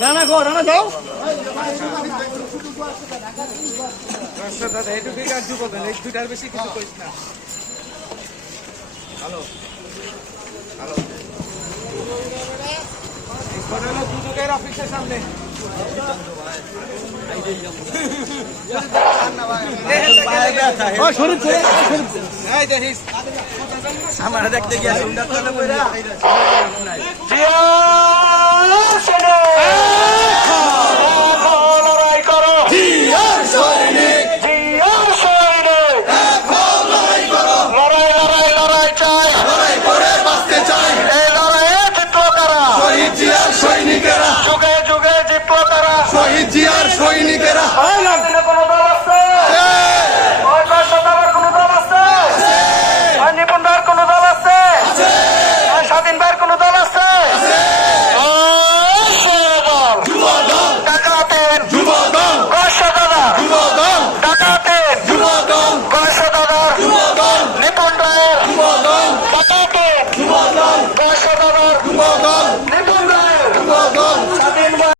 রানা গো রানা যাও দাদা এইটুকু আর যুব এই দুটার বেশি কিছু কইস না। হ্যালো হ্যালো হলো দুদকের অফিসের সামনে আমার দেখতে গিয়া